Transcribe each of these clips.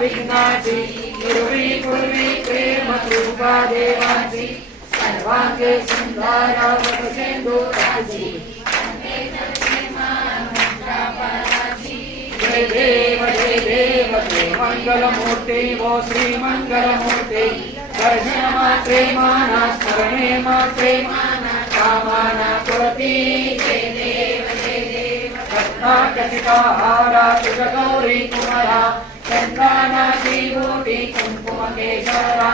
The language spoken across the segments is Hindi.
विघ्नाची पूर्वी पूर्वी प्रेम कृपा देवाची सर्वांगे सुंदर सिंधुराची जय देव जय मंगल मूर्ति वो श्री मंगल मूर्ति दर्शन मात्रे माना स्मरणे मात्रे माना कामना पुरती जय देव रत्नाकसिता हारा तुझ गौरी कुमारा चंद्रानाची बूटी कुंकुम केशरा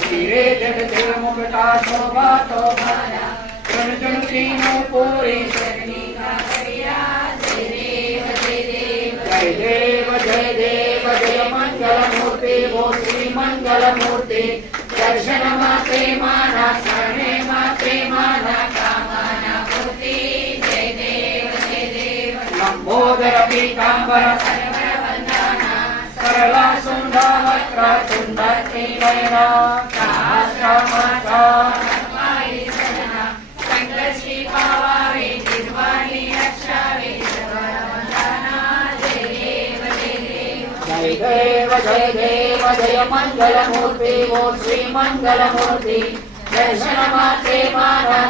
हीरे जगते मुकुटा शोभा तो भारा जन तीनों पूरी शरणी का करिया जय देव जय मंगल मूर्ति वो श्री मंगल मूर्ति दर्शन माते माना शरणे माते माना कामना पूर्ति जय देव लंबोदर पीतांबर सरवर वंदना सरला सुंदर वक्र सुंदर त्रिनयना सहस्रमाचा हनुमाई सजना संकट श्री पावावे जिह्वानी रक्षावे सरवर वंदना जय देव जय मंगल मूर्ति वो श्री मंगल मूर्ति दर्शन मात्रे माना